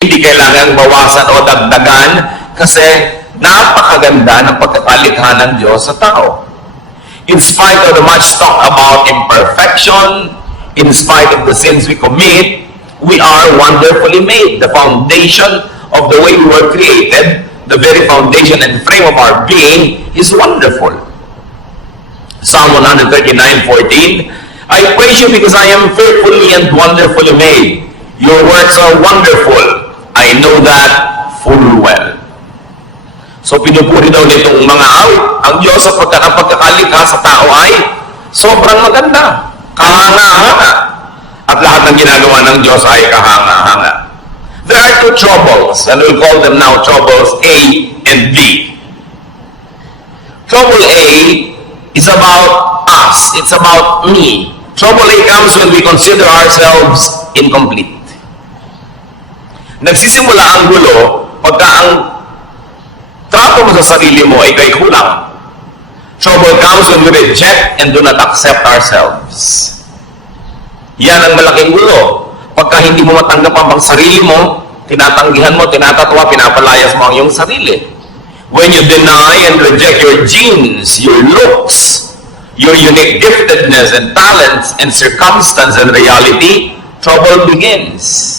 Hindi kailangang bawasan o dagdagan kasi napakaganda ng pagkakalikha ng Diyos sa tao. In spite of the much talk about imperfection, in spite of the sins we commit, we are wonderfully made. The foundation of the way we were created, the very foundation and frame of our being is wonderful. Psalm 139:14, I praise you because I am fearfully and wonderfully made. Your works are wonderful. I know that full well. So pinupuri daw nitong mga awit ang Diyos sa pagkakalikha sa tao ay sobrang maganda, kahanga-hanga. At lahat ng ginagawa ng Diyos ay kahanga-hanga. There are two troubles, and we'll call them now troubles A and B. Trouble A is about us. It's about me. Trouble A comes when we consider ourselves incomplete. Nagsisimula ang gulo pagka ang trato mo sa sarili mo ay kay kulang. Trouble comes when we reject and do not accept ourselves. Yan ang malaking gulo. Pagka hindi mo matanggap ang sarili mo, tinatanggihan mo, tinatatwa, pinapalayas mo ang iyong sarili. When you deny and reject your genes, your looks, your unique giftedness and talents and circumstance and reality, trouble begins.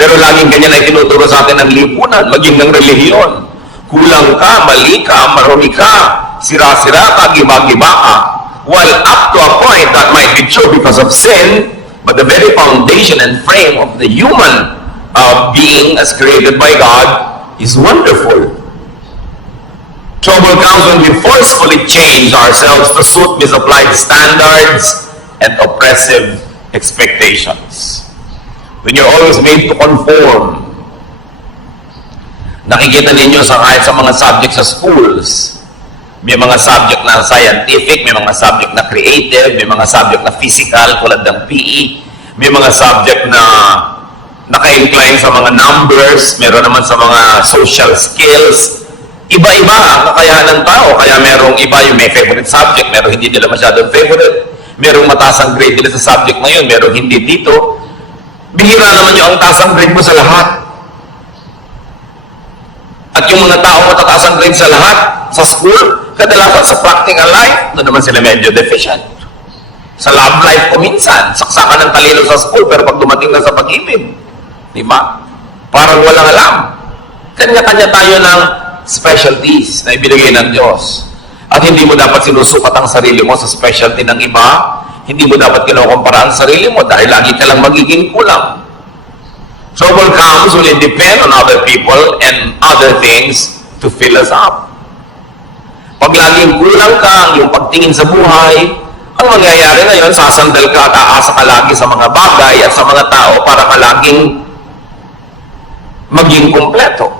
Pero laging ganyan ay tinuturo sa atin ng lipunan, maging ng relihiyon. Kulang ka, mali ka, marumi ka, sira-sira ka, giba-giba ka. While up to a point that might be true because of sin, but the very foundation and frame of the human being as created by God is wonderful. Trouble comes when we forcefully change ourselves to suit misapplied standards and oppressive expectations. When you're always made to conform. Nakikita ninyo kahit sa mga subject sa schools, may mga subject na scientific, may mga subject na creative, may mga subject na physical, tulad ng PE, may mga subject na naka-incline sa mga numbers, meron naman sa mga social skills. Iba-iba ang kakayahan ng tao, kaya merong iba yung may favorite subject, merong hindi nila masyadong favorite, merong mataas ang grade nila sa subject na yun, merong hindi dito. Bihira naman yung ang taas ang grade mo sa lahat. At yung mga tao matataas ang grade sa lahat, sa school, kadalasan sa practical life, doon naman sila medyo deficient. Sa love life ko minsan, saksakan ng talino sa school, pero pag dumating na sa pag-ibig, di ba? Parang walang alam. Kanya-kanya tayo ng specialties na ibinigay ng Diyos. At hindi mo dapat sinusukat ang sarili mo sa specialty ng iba. Hindi mo dapat kinukumpara ang sarili mo dahil lagi ka lang magiging kulang. Trouble comes when it depend on other people and other things to fill us up. Pag laging kulang ka, yung pagtingin sa buhay, ang mangyayari ngayon, sasandal ka at aasa ka lagi sa mga bagay at sa mga tao para ka laging maging kumpleto.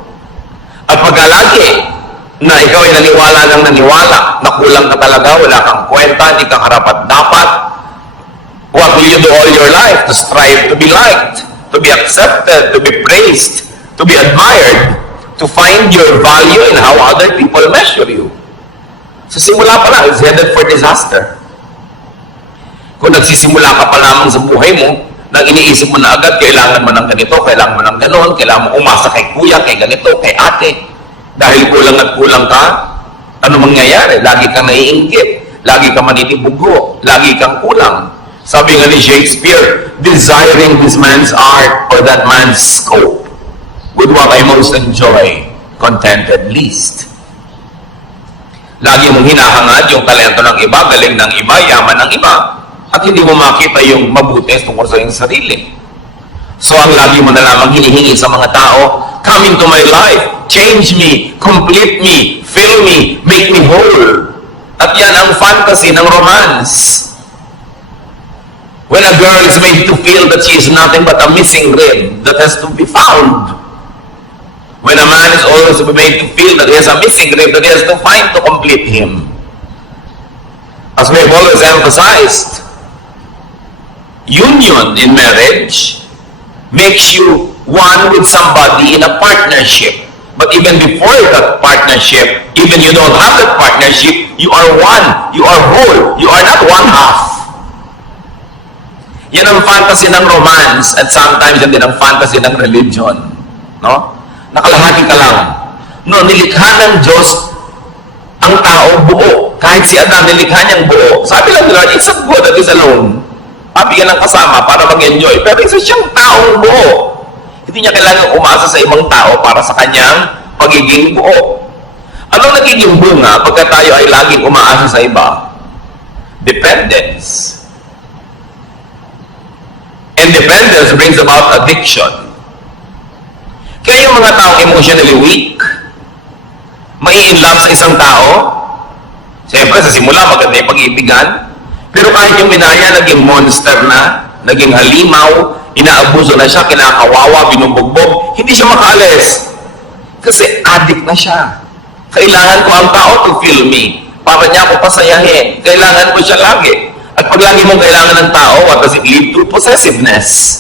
At pagka lagi na ikaw ay naniwala ng naniwala, na kulang ka talaga, wala kang kwenta, hindi ka karapat-dapat, what will you do all your life? To strive to be liked, to be accepted, to be praised, to be admired, to find your value in how other people measure you. Sa simula pa lang, it's headed for disaster. Kung nagsisimula ka pa lamang sa buhay mo, nang iniisip mo na agad, kailangan mo ng ganito, kailangan mo ng ganon, kailangan mo umasa kay kuya, kay ganito, kay ate. Dahil kulang at kulang ka, ano mangyayari? Lagi kang naiinggit, lagi kang manitibugo, lagi kang kulang. Sabi nga ni Shakespeare, desiring this man's art or that man's scope, with what I most enjoy, contented least. Lagi mong hinahangad yung talento ng iba, galing ng iba, yaman ng iba, at hindi mo makita yung mabuti tungkol sa iyong sarili. So ang lagi mo na lamang hinihingi sa mga tao, come into my life, change me, complete me, fill me, make me whole. At yan ang fantasy ng romance. When a girl is made to feel that she is nothing but a missing rib that has to be found. When a man is always made to feel that he has a missing rib that he has to find to complete him. As we have always emphasized, union in marriage makes you one with somebody in a partnership. But even before that partnership, even you don't have that partnership, you are one, you are whole, you are not one half. Yan ang fantasy ng romance at sometimes yan din ang fantasy ng religion. No? Nakalahati ka lang. No, nilikha ng Diyos ang tao buo. Kahit si Adam, nilikha niyang buo. Sabi lang nila, it's not good that is alone. Pabigyan ng kasama para mag-enjoy. Pero isa siyang taong buo. Hindi niya kailangan umasa sa ibang tao para sa kanyang pagiging buo. Anong nagiging bunga pagka tayo ay laging umaasa sa iba? Dependence. And dependence brings about addiction. Kaya yung mga taong emotionally weak, mai-inlove sa isang tao, siyempre sa simula maganda yung pag-iibigan, pero kahit yung minaya naging monster na, naging halimaw, inaabuso na siya, kinakawawa, binubugbog, hindi siya makaalis. Kasi addict na siya. Kailangan ko ang tao to feel me. Para niya ako pasayahin. Kailangan ko siya lagi. At pag lagi mong kailangan ng tao, what does it lead to? Possessiveness.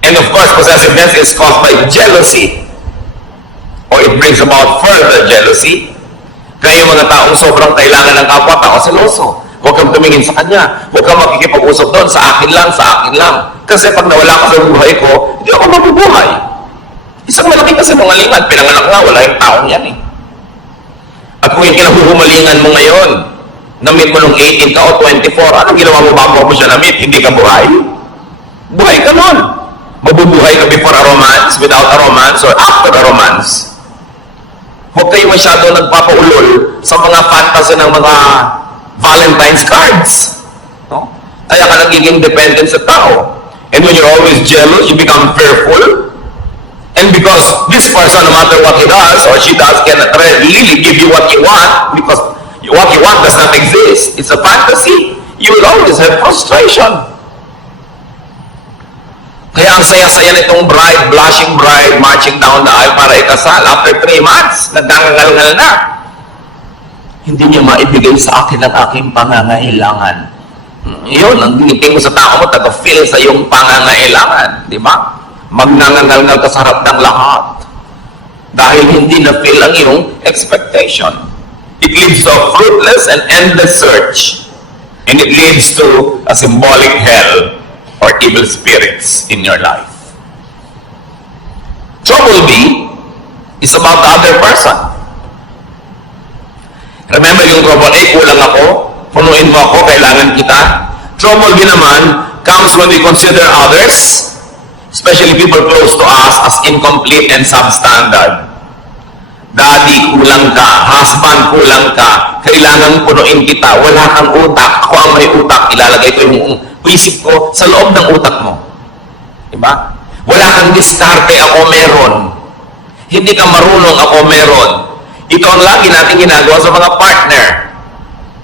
And of course, possessiveness is caused by jealousy. Or it brings about further jealousy. Kaya yung mga taong sobrang kailangan ng kapwa-tao, seloso. Huwag kang tumingin sa kanya. Huwag kang makikipag-usap doon. Sa akin lang, sa akin lang. Kasi pag nawala ka sa buhay ko, hindi ako mabubuhay. Isang malaki kasi mangalingan. Pinanganak nga, wala yung taong yan eh. At kung yung kinahuhumalingan mo ngayon, na-meet mo nung 18 ka o 24, anong ginawa mo bago mo siya na-meet? Hindi ka buhay? Buhay ka nun. Mabubuhay ka before a romance, without a romance, or after a romance. Huwag kayo masyado nagpapaulol sa mga fantasy ng mga Valentine's cards. No? Kaya ka nagiging dependent sa tao. And when you're always jealous, you become fearful. And because this person, no matter what he does or she does, cannot really give you what you want, because what you want does not exist. It's a fantasy. You will always have frustration. Kaya ang saya-saya nitong bride, blushing bride, marching down the aisle para ikasal. After 3 months, nagdangangal-ngal na. Hindi niya maibigay sa akin ang aking pangangailangan. Yun, ang giniting mo sa tao mo, taga-feel sa iyong pangangailangan. Di ba? Magnangangal-ngal ka sa harap ng lahat. Dahil hindi na-feel ang iyong expectation. It leads to a fruitless and endless search. And it leads to a symbolic hell or evil spirits in your life. Trouble B is about the other person. Remember yung trouble A, kulang ako, punuin mo ako, kailangan kita. Trouble B naman comes when we consider others, especially people close to us, as incomplete and substandard. Daddy, kulang ka. Husband, kulang ka. Kailangan punuin kita. Wala kang utak. Ako ang may utak. Ilalagay ko yung isip ko sa loob ng utak mo. Diba? Wala kang diskarte. Ako meron. Hindi ka marunong. Ako meron. Ito ang lagi natin ginagawa sa mga partner.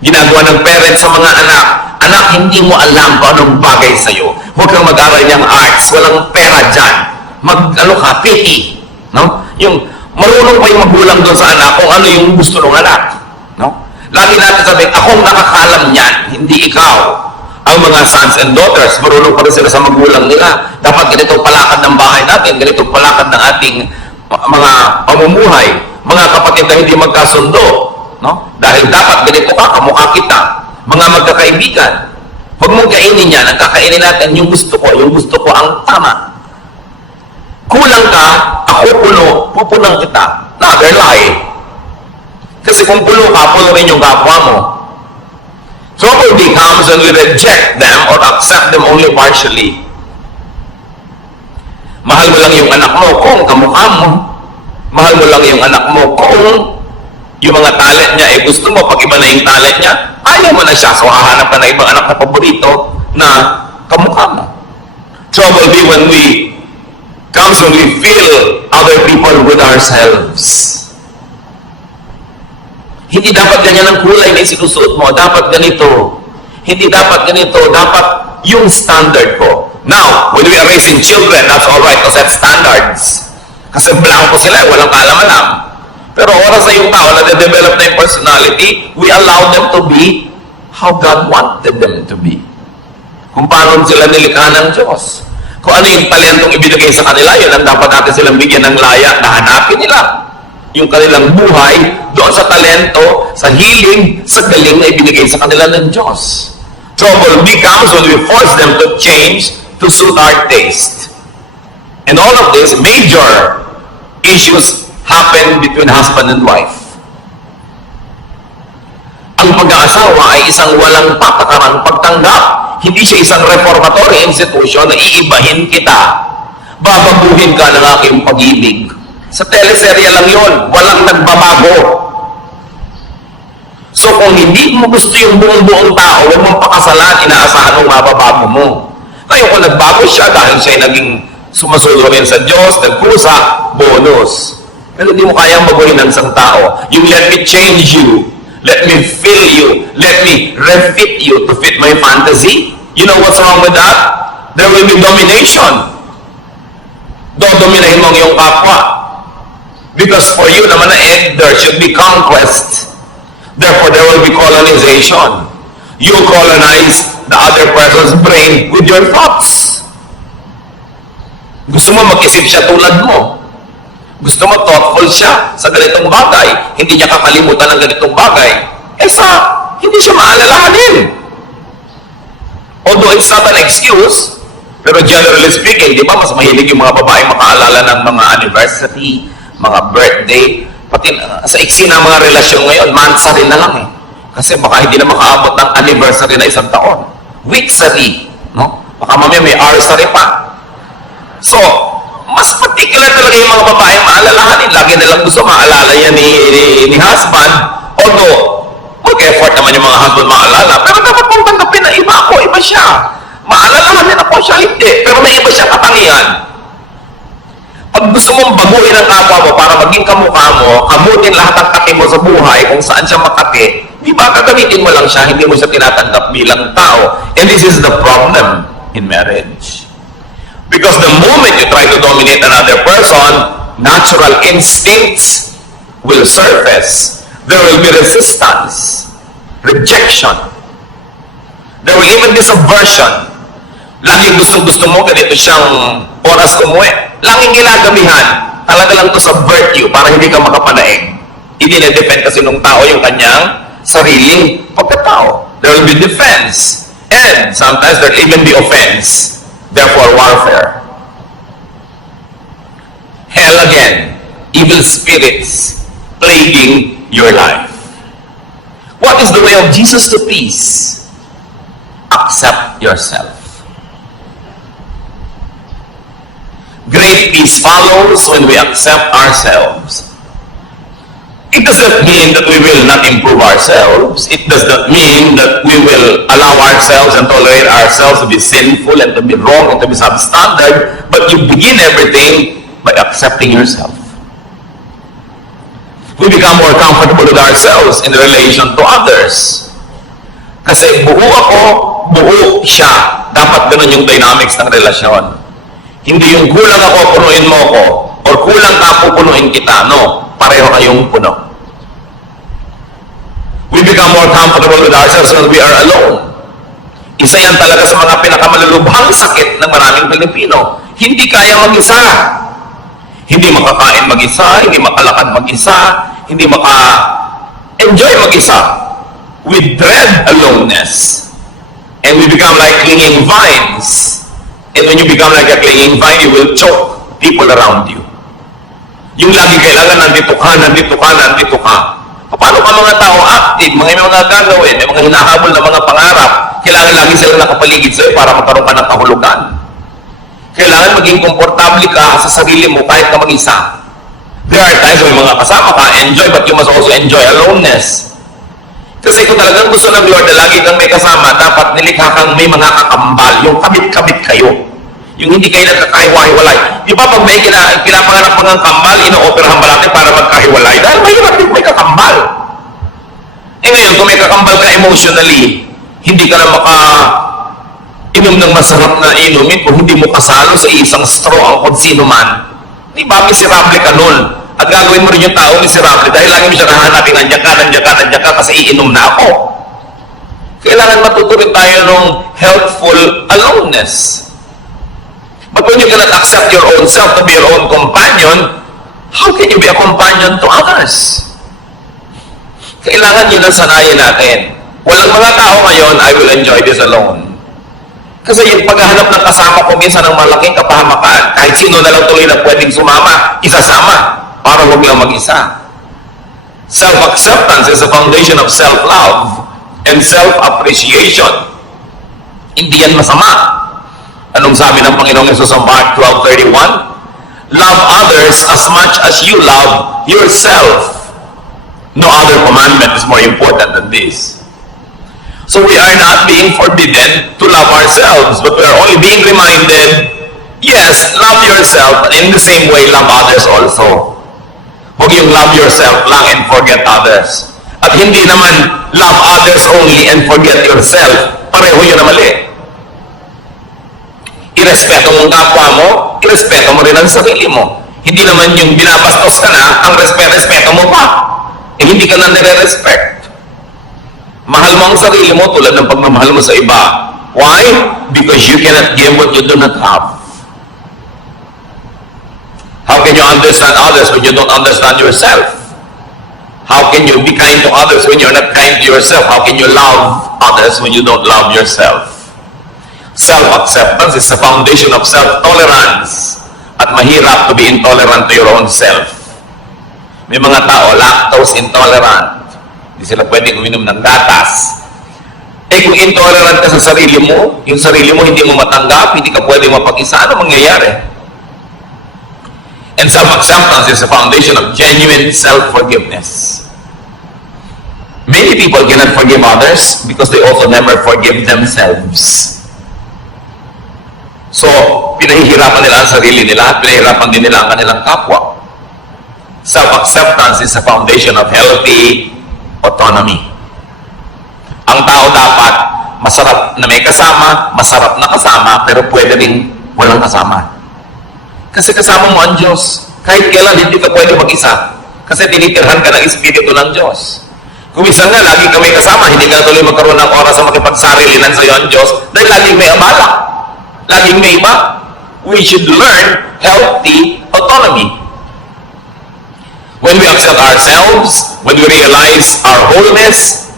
Ginagawa ng parents sa mga anak. Anak, hindi mo alam kung anong bagay sa'yo. Huwag kang mag-aral niyang arts. Walang pera dyan. Pity. No? Yung marunong pa yung magulang doon sa anak kung ano yung gusto ng anak. No? Lagi natin sabihin, akong nakakalam niyan, hindi ikaw. Ang mga sons and daughters, marunong pa rin sila sa magulang nila. Dapat ganitong palakad ng bahay natin, ganitong palakad ng ating mga pamumuhay. Mga kapatid na hindi magkasundo. No? Dahil dapat ganito ka, kamukha kita. Mga magkakaibigan. Huwag mong kainin yan. Ang kakainin natin, yung gusto ko ang tama. Kulang ka, ako puno, pupunang kita. Another lie. Kasi kung puno ka, punuin yung kapwa mo. Trouble becomes when we reject them or accept them only partially. Mahal mo lang yung anak mo kung kamukha mo. Mahal mo lang yung anak mo kung yung mga talent niya, gusto mo, pag iba na yung talent niya, ayaw mo na siya. So, hahanap ka na ibang anak na paborito na kamukha mo. Trouble be when comes when we feel other people with ourselves. Hindi dapat ganyan ang kulay na isinusuot mo. Dapat ganito. Hindi dapat ganito. Dapat yung standard ko. Now, when we are raising children, that's alright because that's standards. Kasi blanco sila, walang kaalam-alam. Pero oras na yung tao na de-develop na yung personality, we allow them to be how God wanted them to be. Kung paano sila nilikha ng Diyos. Kung ano yung talentong ibinigay sa kanila, yun ang dapat natin silang bigyan ng laya na hanapin nila. Yung kanilang buhay, doon sa talento, sa hiling, sa galing na ibinigay sa kanila ng Diyos. trouble becomes when we force them to change to suit our taste. And all of these major issues happen between husband and wife. Ang pag-aasawa ay isang walang patakarang pagtanggap. Hindi siya isang reformatory institution na iibahin kita. Babaguhin ka ng aking pag-ibig. Sa teleserye lang yon, walang nagbabago. So kung hindi mo gusto yung buong tao, huwag mong pakasalan, inaasahan mong mababago mo. Ngayon kung nagbago siya dahil siya ay naging sumasulo rin sa Diyos, nagkusa, bonus. Pero hindi mo kayang baguhin ng isang tao. Yung let me change you, let me fill you, let me refit you to fit my fantasy. You know what's wrong with that? There will be domination. Dodominahin mo ang iyong kapwa. Because for you naman na there should be conquest. Therefore, there will be colonization. You colonize the other person's brain with your thoughts. Gusto mo mag-isip siya tulad mo. Gusto mo thoughtful siya sa ganitong bagay. Hindi niya kakalimutan ng ganitong bagay. Hindi siya maalalahanin. Although it's not an excuse, pero generally speaking, di ba, mas mahilig yung mga babae makaalala ng mga anniversary, mga birthday, pati sa iksi ng mga relasyon ngayon, monthsary na lang eh. Kasi baka hindi na makaabot ng anniversary na isang taon. Weeksary, no? Baka mamaya may hoursary pa. So, mas particular talaga yung mga babaeng maalalahanin. Lagi nilang gusto maalala yan ni husband. Although, mag-effort naman yung mga husband maalala. Pero dapat mong tanggapin na iba ako, iba siya. Maalalahanin ako siya, hindi. Pero may iba siya katangian. Pag gusto mong baguhin ang kapwa mo para maging kamukha mo, kamutin lahat ng kati mo sa buhay kung saan siya makati, di ba gagamitin mo lang siya, hindi mo siya tinatanggap bilang tao. And this is the problem in marriage. Because the moment you try to dominate another person, natural instincts will surface. There will be resistance, rejection. There will even be subversion. Laging gusto mo, ganito siyang oras umuwi. Laging ginagamihan, talaga lang to subvert you para hindi ka makapanaig. Idine-defend kasi nung tao yung kanyang sariling pagkatao. There will be defense. And sometimes there will even be offense. Therefore, warfare. Hell again. Evil spirits plaguing your life. What is the way of Jesus to peace? Accept yourself. Great peace follows when we accept ourselves. It does not mean that we will not improve ourselves. It does not mean that we will allow ourselves and tolerate ourselves to be sinful and to be wrong and to be substandard. But you begin everything by accepting yourself. We become more comfortable with ourselves in relation to others. Kasi buo ako, buo siya. Dapat ganun yung dynamics ng relasyon. Hindi yung kulang ako, punuin mo ako, or kulang ka, pupunuin kita. No, pareho kayong puno. We become more comfortable with ourselves when we are alone. Isa yan talaga sa mga pinakamalulubhang sakit ng maraming Pilipino. Hindi kaya mag-isa. Hindi makakain mag-isa, hindi makalakad mag-isa, hindi maka-enjoy mag-isa. We dread aloneness. And we become like clinging vines. And when you become like a clinging vine, you will choke people around you. Yung lagi kailangan nandito ka, nandito ka, nandito ka. Paano ka mga tao active, mga gagawin, may mga hinahabol na mga pangarap, kailangan lagi sila nakapaligid sa'yo para magkaroon ka ng kahulugan. Kailangan maging komportable ka sa sarili mo kahit na mag-isa. There are times when mga kasama ka, enjoy, but you must also enjoy aloneness. Kasi kung talagang gusto ng Lord na lagi kang may kasama, dapat nilikha kang may mga kakambal, yung kabit-kabit kayo. Yung hindi kayo nagkakahiwa-hiwalay. Di ba pag may pinapangarap mga kambal, ino-operahan ba natin para magkahiwalay? Dahil mahirap yung may kakambal. Eh ngayon, kung may kakambal ka emotionally, hindi ka na inom ng masarap na inumin kung hindi mo kasalo sa isang straw ang kung sino man. Di ba, miserable ka nun. At gagawin mo rin yung tao miserable dahil lagi mo siya nahanapin, nandiyan ka, kasi iinom na ako. Kailangan matuturin tayo ng healthful aloneness. But when you cannot accept your own self to be your own companion, how can you be a companion to others? Kailangan yun ang sanayin natin. Walang mga tao ngayon, I will enjoy this alone. Kasi yung paghahanap ng kasama ko minsan ng malaking kapahamakan, kahit sino na lang tuloy na pwedeng sumama, isasama, para huwag lang mag-isa. Self-acceptance is the foundation of self-love and self-appreciation. Hindi yan masama. Anong sabi ng Panginoong Yesus sa Mark 12:31? Love others as much as you love yourself. No other commandment is more important than this. So we are not being forbidden to love ourselves, but we are only being reminded, yes, love yourself, but in the same way, love others also. Huwag yung love yourself lang and forget others. At hindi naman love others only and forget yourself. Pareho yun na mali. Irespeto mo ang kapwa mo, irespeto mo rin ang sarili mo. Hindi naman yung binabastos ka na, ang respeto mo pa. Eh hindi ka na nire-respect. Mahal mo ang sarili mo tulad ng pagmamahal mo sa iba. Why? Because you cannot give what you do not have. How can you understand others when you don't understand yourself? How can you be kind to others when you're not kind to yourself? How can you love others when you don't love yourself? Self-acceptance is the foundation of self-tolerance. At mahirap to be intolerant to your own self. May mga tao lactose intolerant. Hindi sila pwedeng uminom ng gatas. Eh kung intolerant ka sa sarili mo, yung sarili mo hindi mo matanggap, hindi ka pwedeng mapag-isa, ano mangyayari? And self-acceptance is the foundation of genuine self-forgiveness. Many people cannot forgive others because they also never forgive themselves. So, pinahihirapan nila ang sarili nila at pinahihirapan din nila ang kanilang kapwa. Self-acceptance is the foundation of healthy autonomy. Ang tao dapat masarap na may kasama, masarap na kasama, pero pwede rin walang kasama. Kasi kasama mo ang Diyos. Kahit kailan hindi ka pwede mag-isa. Kasi tinitirhan ka ng Espiritu ng Diyos. Kung minsan nga, lagi ka may kasama, hindi ka tuloy magkaroon ng oras na makipagsarilinan sa iyo ang Diyos dahil laging may abala. Laging may iba. We should learn healthy autonomy. When we accept ourselves, when we realize our wholeness,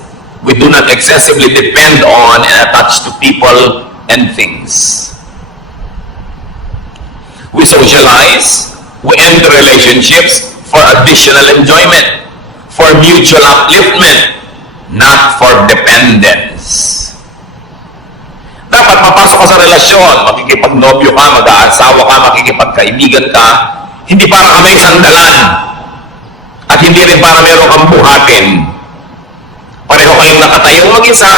we do not excessively depend on and attach to people and things. We socialize, we enter relationships for additional enjoyment, for mutual upliftment, not for dependence. Dapat papasok ka sa relasyon, makikipagnobyo ka, mag-aasawa ka, makikipagkaibigan ka, hindi para ka may sandalan. At hindi rin para meron kang buhatin. Pareho kayong nakatayong mag-isa,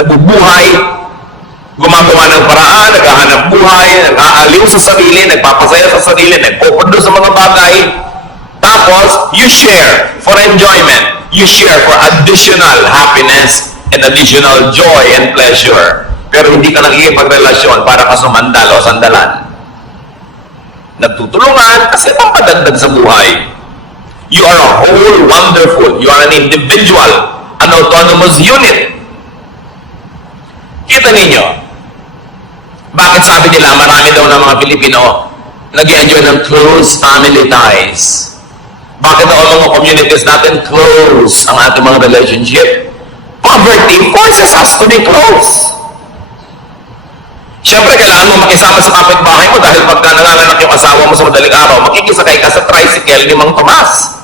nabubuhay, gumagawa ng paraan, naghahanap buhay, nag-aaliw sa sarili, nagpapasaya sa sarili, nagpupundo sa mga bagay. Tapos, you share for enjoyment. You share for additional happiness and additional joy and pleasure. Pero hindi ka nakikipagrelasyon para ka sumandal o sandalan. Nagtutulungan kasi pampadagdag sa buhay. You are a whole wonderful. You are an individual, an autonomous unit. Kita ninyo, bakit sabi nila marami daw ng mga Pilipino nag-enjoy ng close family ties? Bakit daw ang mga communities natin close ang ating mga relationship? Poverty forces us to be close. Siyempre, kailangan mo makisama sa kapitbahay mo dahil pagka nanganganak yung asawa mo sa madaling araw, makikisakay ka sa tricycle ni Mang Tomas.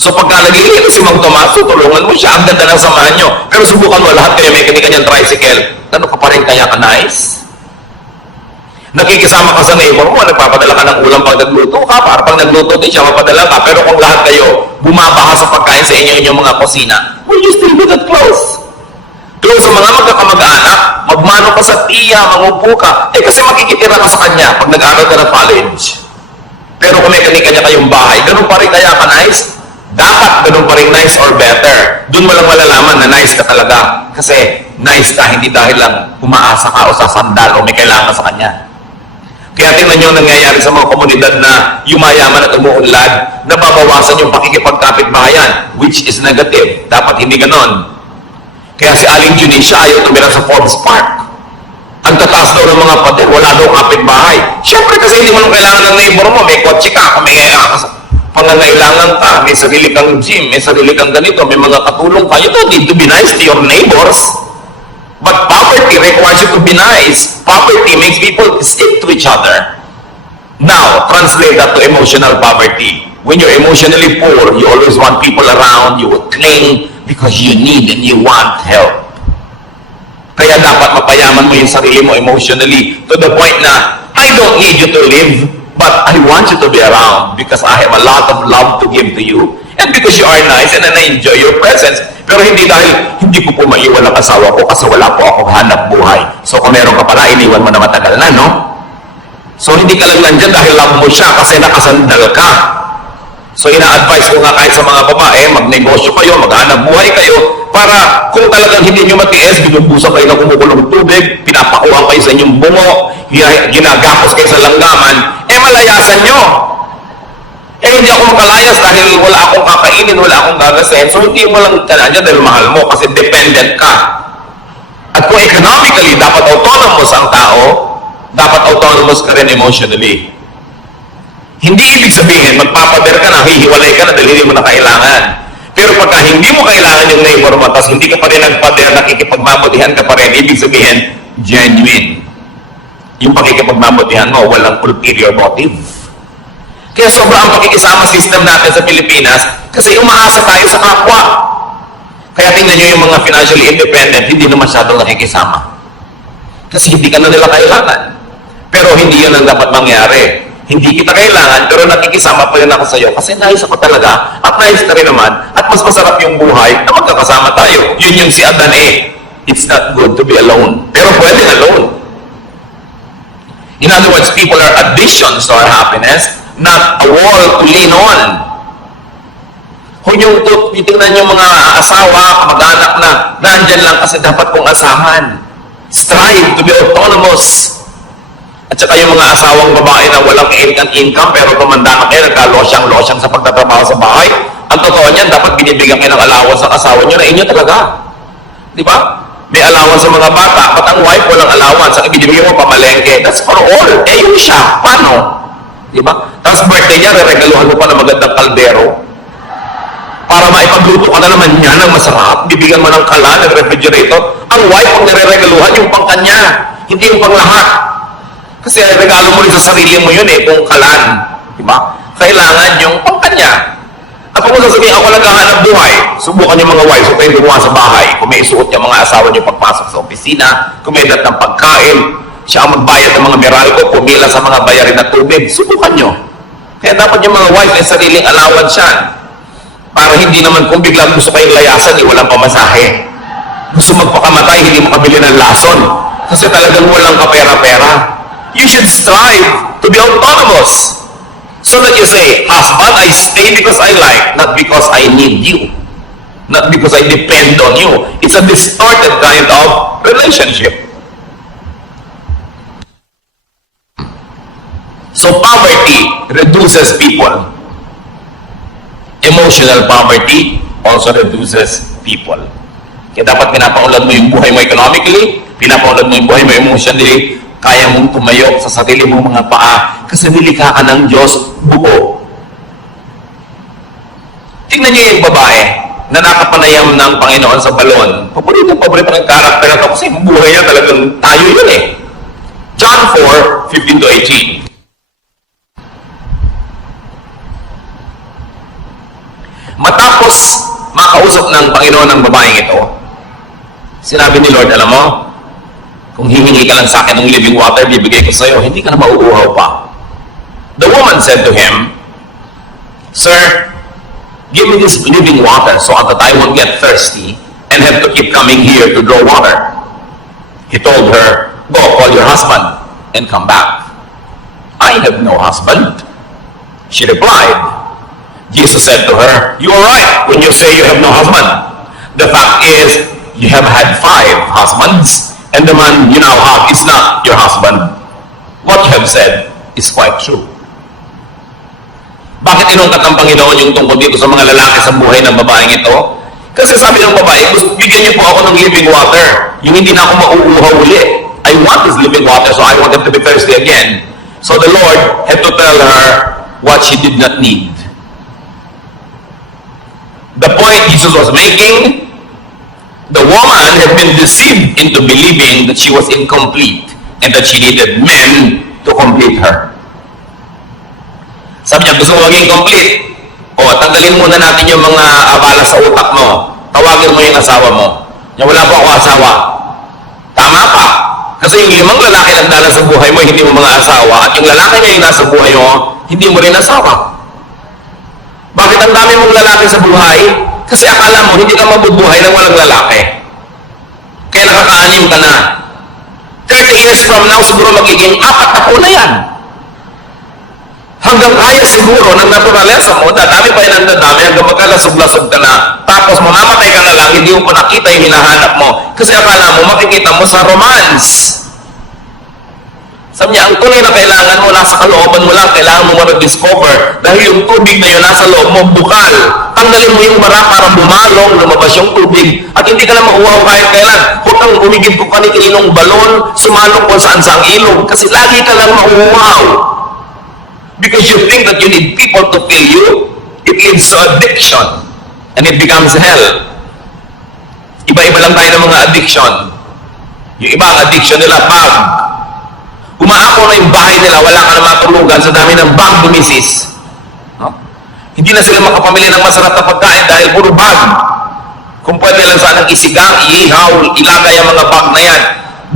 So pagka nagiging si Mang Tomas, tutulungan mo siya, ang ganda ng samahan nyo. Pero subukan mo lahat kayo may kanyang tricycle. Ano ka pa rin kaya ka nice? Nakikisama ka sa neighbor mo, nagpapadala ka ng ulam pag nagluto ka, para pag nagluto din siya, mapadala ka. Pero kung lahat kayo bumabaha sa pagkain sa inyong mga kusina, will you still be that close? Close sa mga magkakamag-anak, magmano ka sa tiya, mangupo ka. Eh kasi makikitira ka sa kanya pag nag-aaral ka ng college. Pero kung may kanya kayong bahay, ganun pa rin kaya ka nice? Dapat ganun pa rin nice or better. Doon mo lang malalaman na nice ka talaga. Kasi nice ka, hindi dahil lang umaasa ka o sasandal o may kailangan ka sa kanya. Kaya tingnan nyo ang nangyayari sa mga komunidad na yumayaman at umuunlad, nababawasan yung pakikipagkapit-bahayan, which is negative. Dapat hindi ganon. Kaya si Aling Junisha ayaw tumira sa Forbes Park. Ang tataas daw ng mga pader, wala daw kapitbahay. Siyempre kasi hindi mo nang kailangan ng neighbor mo, may kotse ka, may pangangailangan ka, may sarili kang gym, may sarili kang ganito, may mga katulong ka. You don't need to be nice to your neighbors. But poverty requires you to be nice. Poverty makes people stick to each other. Now, translate that to emotional poverty. When you're emotionally poor, you always want people around, you will cling because you need and you want help. Kaya dapat mapayaman mo yung sarili mo emotionally to the point na, I don't need you to live, but I want you to be around because I have a lot of love to give to you and because you are nice and I enjoy your presence. Pero hindi dahil hindi ko po maiwan ang asawa ko kasi wala po akong hanap buhay. So kung meron ka pala, iniwan mo na matagal na, no? So hindi ka lang nandyan dahil love mo siya kasi nakasandal ka. So ina-advise ko nga kahit sa mga babae, magnegosyo kayo, maghanap buhay kayo, para kung talagang hindi nyo matiis, binubusan kayo ng kumukulong tubig, pinapakuhan kayo sa inyong bungo, ginagapos kayo sa langgaman, malayasan nyo. Hindi ako makalayas dahil wala akong kakainin, wala akong gagasin. So hindi mo lang kananya dahil mahal mo kasi dependent ka. At kung economically, dapat autonomous ang tao, dapat autonomous ka rin emotionally. Hindi ibig sabihin, magpapader ka na, hihiwalay ka na dahil hindi mo na kailangan. Pero pagka hindi mo kailangan yung neighbor mo, tapos hindi ka pa rin nagpader, nakikipagmabutihan ka pa rin, ibig sabihin, genuine. Yung pakikipagmabutihan mo, walang ulterior motive. Kaya sobrang ang pakikisama system natin sa Pilipinas kasi umaasa tayo sa kapwa. Kaya tingnan nyo yung mga financially independent, hindi na masyadong nakikisama. Kasi hindi ka na nila kailangan. Pero hindi yun ang dapat mangyari. Hindi kita kailangan, pero nakikisama pa rin ako sa iyo kasi nais ako talaga at nais ka rin naman at mas masarap yung buhay na magkakasama tayo. Yun yung si Adan eh. It's not good to be alone. Pero pwede alone. In other words, people are additions to our happiness, not a wall to lean on. Kung yung titingnan yung mga asawa, mag-anak na, nandyan lang kasi dapat kong asahan. Strive to be autonomous. At saka yung mga asawang babae na walang income pero tumanda na kayo, nagka-losyang sa pagtatrabaho sa bahay, ang totoo niyan, dapat binibigyan kayo ng allowance sa asawa nyo na inyo talaga. Di ba? May allowance sa mga bata, but ang wife walang allowance, ang ibinibigyan mo pamalengke. That's for all. Yung siya, paano? Di ba? Tapos birthday niya, reregaluhan mo pa ng magandang kaldero para maipagluto ka na naman niya ng masarap, bibigyan mo ng kalan, ng refrigerator. Ang wife ang nire-regaluhan yung pang kanya, hindi yung pang lahat. Kasi regalo mo rin sa sarili mo yun kung kalan. Diba? Kailangan yung pang kanya. At kung sasabihin ako naghahanap buhay, subukan yung mga wives, so kayo gumawa sa bahay. Kung may isuot yung mga asawa niyo pagpasok sa opisina, kung may dat ng pagkain, siya ang magbayad ng mga meralco, pumila sa mga bayarin na tubig, subukan nyo. Kaya dapat yung mga wives ay sariling allowance yan. Para hindi naman kung biglang gusto kayong layasan, walang pamasahe. Gusto magpakamatay, hindi makabili ng lason. Kasi talagang walang kapera-pera. You should strive to be autonomous. So that you say, husband, I stay because I like, not because I need you. Not because I depend on you. It's a distorted kind of relationship. So poverty reduces people. Emotional poverty also reduces people. Kaya dapat pinapaunlad mo yung buhay mo economically, pinapaunlad mo yung buhay mo emotionally, kaya mong tumayo sa sarili mong mga paa kasi nilikha ka ng Diyos buo. Tingnan niyo yung babae na nakapanayam ng Panginoon sa balon. Paborito ng karakter na ito kasi buhay niya talagang tayo yun John 4:15-18. Matapos makausap ng Panginoon ng babaeng ito, sinabi ni Lord, alam mo, kung hihingi ka lang sa akin ng living water, bibigay ko sa iyo, hindi ka na mauuhaw pa. The woman said to him, Sir, give me this living water so that I won't get thirsty and have to keep coming here to draw water. He told her, Go, call your husband and come back. I have no husband. She replied. Jesus said to her, You are right when you say you have no husband. The fact is, you have had 5 husbands, and the man you now have is not your husband. What you have said is quite true. Bakit inungkat ng Panginoon yung tungkol dito sa mga lalaki sa buhay ng babaeng ito? Kasi sabi ng babae, bigyan niyo po ako ng living water. Yung hindi na ako mauuhaw uli. I want this living water so I want him to be thirsty again. So the Lord had to tell her what she did not need. The point Jesus was making, the woman had been deceived into believing that she was incomplete and that she needed men to complete her. Sabi niya, gusto mo maging complete? O, tanggalin muna natin yung mga abala sa utak mo. Tawagin mo yung asawa mo. Yung wala po ako asawa. Tama pa. Kasi yung 5 lalaki nagdala sa buhay mo, hindi mo mga asawa. At yung lalaki na yung nasa buhay mo, hindi mo rin asawa. Bakit ang dami mong lalaki sa buhay? Kasi akala mo, hindi ka mabubuhay ng walang lalaki. Kaya nakakaanim ka na. 30 years from now, siguro magiging 4 na yan. Hanggang kaya siguro ng naturalesa mo, dadami pa yan ang dadami, hanggang magkalasog-lasog ka na. Tapos mamamatay ka na lang, hindi mo pa nakita yung hinahanap mo. Kasi akala mo, makikita mo sa romance. Sabi niya, ang tunay na kailangan mo, nasa kalooban mo lang, kailangan mo ma-discover. Dahil yung tubig na yun, nasa loob mo, bukal. Tanggalin mo yung bara para bumalong, lumabas yung tubig. At hindi ka na mauwaw kahit kailan. Huwag kang umigid kung kanikininong balon, sumalok kung saan sa ilog. Kasi lagi ka lang mauwaw. Because you think that you need people to fill you, it leads to addiction. And it becomes hell. Iba-iba lang tayo ng mga addiction. Yung iba ang addiction nila, bag. Umaako na yung bahay nila, wala ka na matulugan sa dami ng bag bumisis. No? Hindi na sila makapamili ng masarap na pagkain dahil puro bag. Kung pwede lang sanang isigang, iihaw, ilagay ang mga bag na yan.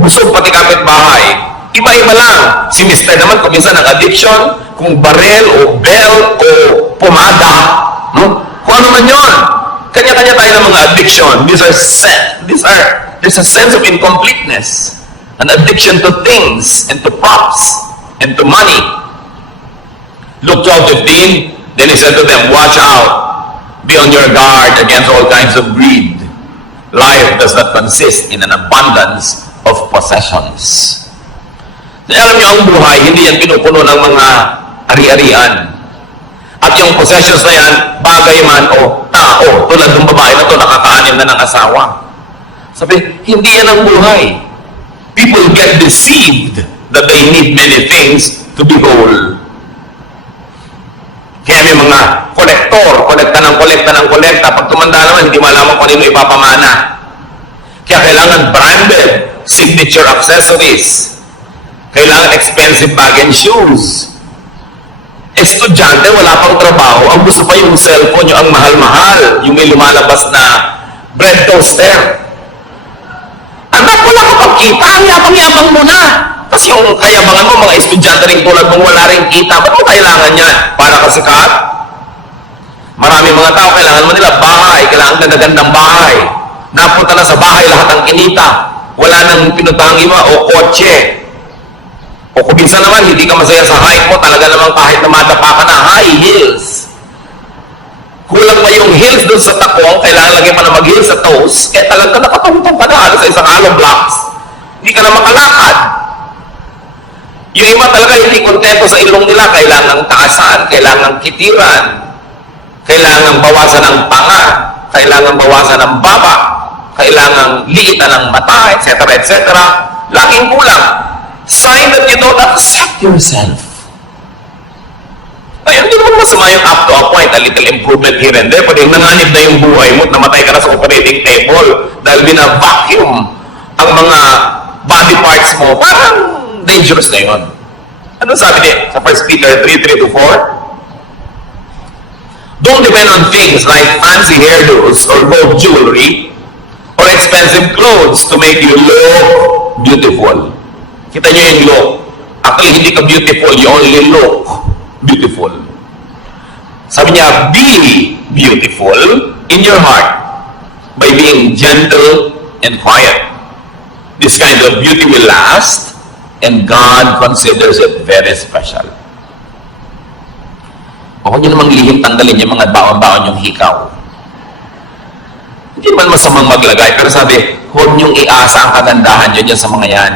Busog pati kapitbahay. Iba-iba lang. Si Mr. naman, kung minsan ang addiction, kung barel o belt o pomada, no? Kung ano man yun. Kanya-kanya tayo ng mga addiction. There's a sense of incompleteness. An addiction to things and to props and to money. Luke 12:15, then he said to them, watch out, be on your guard against all kinds of greed. Life does not consist in an abundance of possessions. Kaya alam niyo, ang buhay, hindi yan pinupuno ng mga ari-arian. At yung possessions na yan, bagay man o tao, tulad ng babae na ito, nakakaanim na ng asawa. Sabi, hindi yan ang buhay. People get deceived that they need many things to be whole. Kaya may mga kolektor, kolekta ng kolekta. Pag tumanda naman, hindi malaman kung ano yung ipapamana. Kaya kailangan branded signature accessories. Kailangan expensive bag and shoes. Estudyante, wala pang trabaho. Ang gusto pa yung cellphone nyo, ang mahal-mahal. Yung may lumalabas na bread toaster. Anak, wala ka pang kita, ang yabang-yabang mo na. Kasi yung kayabangan mo, mga estudyante rin tulad mong wala rin kita, ba't mo kailangan yan? Para ka sikat? Marami mga tao, kailangan mo nila bahay, kailangan ganda-gandang bahay. Napunta na sa bahay lahat ang kinita. Wala nang pinutang iba o kotse. O kung minsan naman, hindi ka masaya sa height mo, talaga namang kahit na matapa ka na, high heels. Kulang pa yung heels doon sa takong, kailangan lagi pa na mag-heels sa toes, kaya talaga nakatungtong ka na sa isang hollow blocks. Hindi ka na makalakad. Yung iba talaga hindi kontento sa ilong nila, kailangang taasan, kailangang kitiran, kailangang bawasan ng panga, kailangang bawasan ng baba, kailangang liitan ng mata, etc. etc. Laging kulang. Sign that you don't accept yourself. Ay, hindi naman masama yung up to a point, a little improvement here and there. Pwede nanganib na yung buhay mo, namatay ka na sa operating table dahil bina-vacuum ang mga body parts mo. Parang dangerous na yun. Ano sabi niya sa 1 Peter 3:3-4? Don't depend on things like fancy hairdos or gold jewelry or expensive clothes to make you look beautiful. Kita niyo yung look. Actually, hindi ka beautiful, you only look beautiful. Sabi niya, be beautiful in your heart by being gentle and quiet. This kind of beauty will last, and God considers it very special. Huwag niyo namang lihim tanggalin yung mga baon-baon yung hikaw. Hindi naman masamang maglagay, pero sabi, huwag niyong iasa ang kagandahan niyo sa mga yan.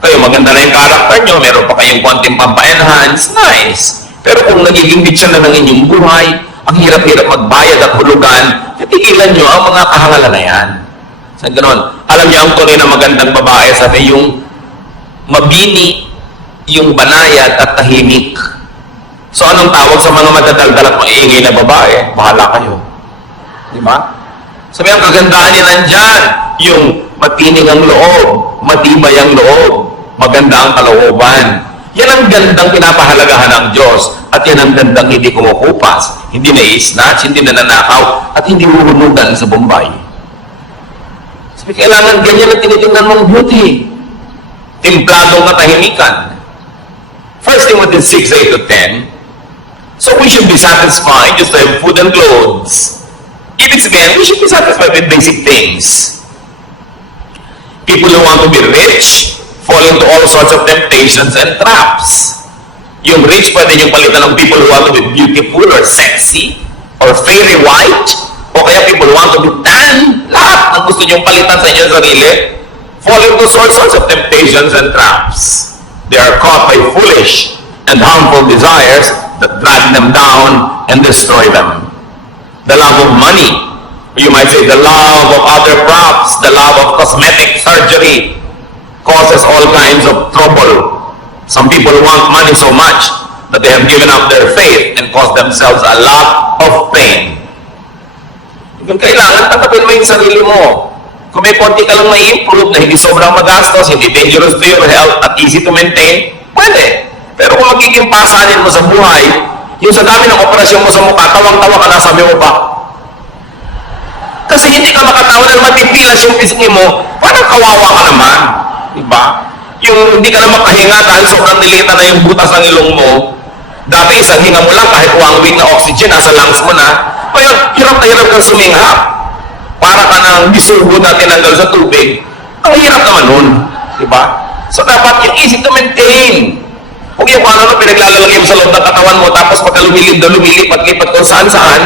Kayo, maganda na yung character nyo, meron pa kayong konting pampa-enhance, nice. Pero kung nagiging bitsa na ng inyong buhay, ang hirap-hirap magbayad at hulugan, titigilan nyo ang mga kahangalan na yan. Sa ganon, alam niyo ang tunay na magandang babae, sabi yung mabini, yung banayad at tahimik. So anong tawag sa mga madadaldal at maingay na babae? Bahala kayo. Di ba? Sabi ang kagandahan niya nandyan, yung matinig ang loob, matibay ang loob, maganda ang kalooban. Yan ang gandang pinapahalagahan ng Diyos at yan ang gandang hindi kumukupas, hindi na-snatch, hindi nananakaw, at hindi huhunugan sa Bombay. Sabi, kailangan ganyan ang tinitingnan mong beauty. Templadong katahimikan. 1 Timothy 6, 8-10. So we should be satisfied just to have food and clothes. Ibig sabihin, we should be satisfied with basic things. People who want to be rich fall into all sorts of temptations and traps. Yung rich, pwede niyong palitan ng people who want to be beautiful or sexy or fairy white, o kaya people who want to be tan. Lahat ng gusto niyong palitan sa inyong sarili fall into all sorts of temptations and traps. They are caught by foolish and harmful desires that drag them down and destroy them. The love of money, you might say the love of other props, the love of cosmetic surgery, causes all kinds of trouble. Some people want money so much that they have given up their faith and caused themselves a lot of pain. Kung kailangan, tanggapin mo yung sarili mo. Kung may konti ka lang may-improve na hindi sobrang magastos, hindi dangerous to your health at easy to maintain, pwede. Pero kung magiging pasanin mo sa buhay, yung sa dami ng operasyon mo sa mukha, tawang-tawa ka na, sabi mo pa. Kasi hindi ka makatawa na matipilas yung pisngi mo, parang kawawa ka naman. Diba? Yung hindi ka na makahinga dahil sobrang nilita na yung butas ng ilong mo. Dati isang hinga mo lang kahit 1 week na oxygen, nasa lungs mo na. Ngayon, hirap na hirap kang suminghap. Para ka nang bisugo na tinanggal sa tubig. Ang hirap naman nun. Diba? So dapat yung easy to maintain. Huwag yung ano pinaglalalagay mo sa loob ng katawan mo, tapos pagka lumilipat-lipat kung saan-saan,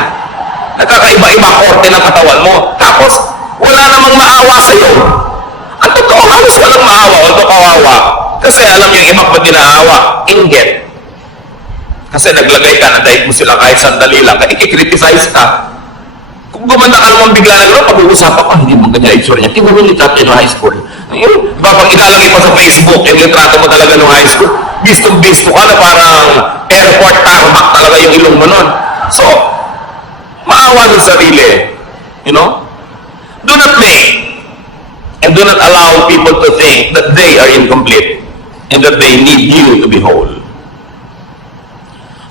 nagkakaiba-iba korte ng katawan mo. Tapos, wala namang maawa sa'yo. Ang totoo, halos walang maawa, although kawawa. Kasi alam yung iba pa dinaawa, inggit. Kasi naglagay ka na dahil mo sila kahit sandali lang, kaya ikikriticize ka. Kung gumanda ka naman bigla na gano'n, pag-uusapan ka, hindi mo ganyan itsura niya. Tingnan mo yung litrato niya high school. Ayun, diba, pag ilalagay mo sa Facebook, yung litrato mo talaga ng high school, bistong-bisto ka na parang airport tarmac talaga yung ilong mo nun. So, maawa sa sarili. You know? Do not make and do not allow people to think that they are incomplete and that they need you to be whole.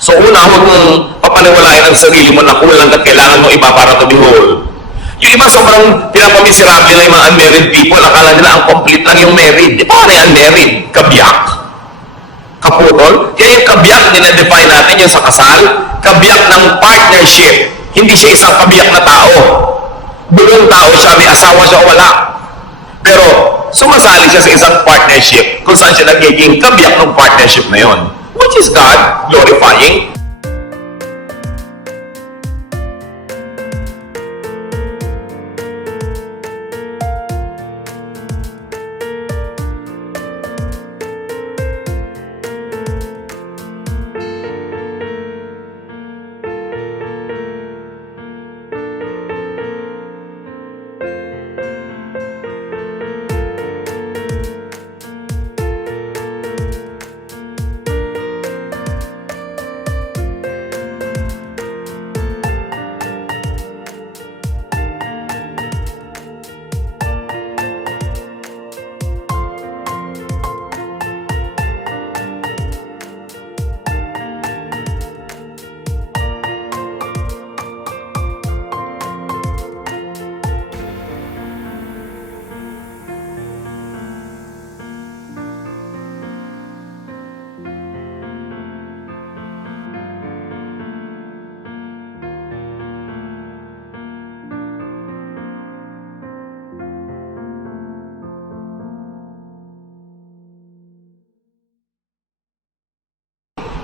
So una, huwag mong papaniwalain ang sarili mo na kulang at kailangan mo iba para to be whole. Yung iba sobrang pinapamiserable na yung mga unmarried people, akala nila ang complete lang yung married. Di ba yung unmarried? Kabyak. Kaputol. Kaya yung kabyak, dinedefine natin yung sa kasal, kabyak ng partnership. Hindi siya isang kabiyak na tao. Buong tao siya, may asawa siya o wala. Pero sumasali siya sa isang partnership kung saan siya nagiging kabiyak ng partnership na yon, which is God glorifying.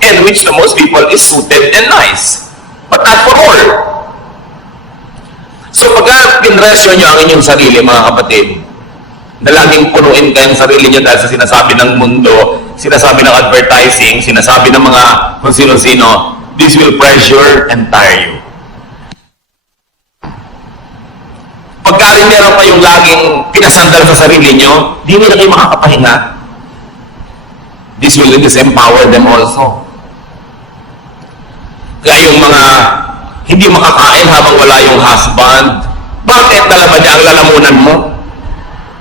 And which to most people is suited and nice. But not for all. So pagka pinresyo nyo ang inyong sarili, mga kapatid, na laging punuin kayong sarili nyo dahil sa sinasabi ng mundo, sinasabi ng advertising, sinasabi ng mga kung sino-sino, this will pressure and tire you. Pagka rin meron kayong laging pinasandal sa sarili nyo, di nila kayo makakapahinga. This will disempower them also. Kaya yung mga hindi makakain habang wala yung husband. Bakit? Dala ba niya ang lalamunan mo?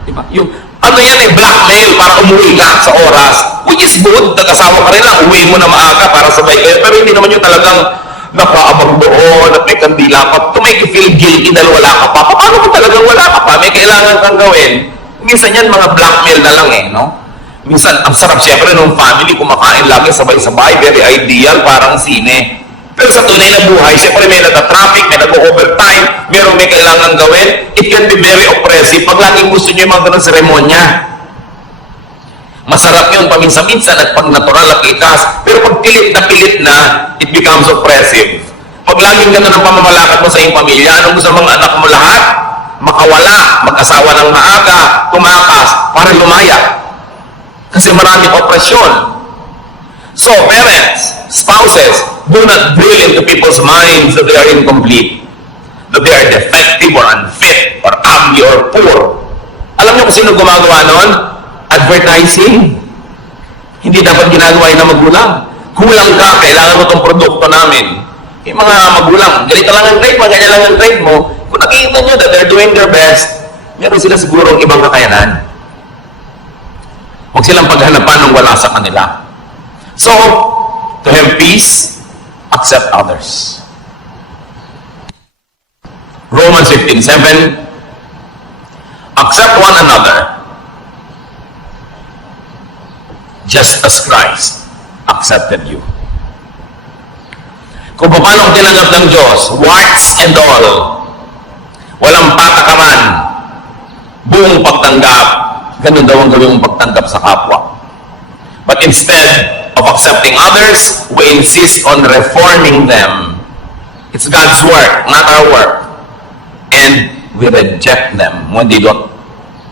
Diba? Yung, ano yan eh, blackmail para umuwi ka sa oras. Which is good, nag-asawa ka rin lang, uwi mo na maaga para sabay kayo. Pero hindi naman yung talagang nakaabang doon at may kandila pa to make you feel guilty dahil wala ka pa. Paano kung talagang wala ka pa? May kailangan kang gawin. Minsan yan, mga blackmail na lang eh, no? Minsan, ang sarap siyempre nung family, kumakain lagi sabay-sabay, very ideal, parang sine. Pero sa tunay na buhay, siyempre may nata-traffic, may nag-overtime, may kailangan gawin. It can be very oppressive pag laging gusto nyo yung mga ganun seremonya. Masarap yun paminsan-minsan at pag natural at likas, pero pag pilit na, it becomes oppressive. Pag laging ganun ang pamamalakad mo sa iyong pamilya, anong gusto mga anak mo lahat? Makawala, mag-asawa ng maaga, tumakas, para lumaya. Kasi maraming opresyon. So, parents, spouses, do not drill into people's minds that they are incomplete, that they are defective or unfit, or ugly or poor. Alam niyo kung sino gumagawa nun? Advertising. Hindi dapat ginagawa yun ng magulang. Kulang ka, kailangan mo itong produkto namin. Yung mga magulang, ganito lang ang grade mo, ganyan lang ang grade mo. Kung nakikita nyo that they're doing their best, meron sila siguro ibang kakayanan. Huwag silang paghanapan ng wala sa kanila. So, to have peace, accept others. Romans 15:7, accept one another just as Christ accepted you. Kung paano tinanggap ng Diyos, warts and all, walang patakaran, buong pagtanggap, ganun daw ang gawin mong pagtanggap sa kapwa. But instead of accepting others, we insist on reforming them. It's God's work, not our work. And we reject them when they don't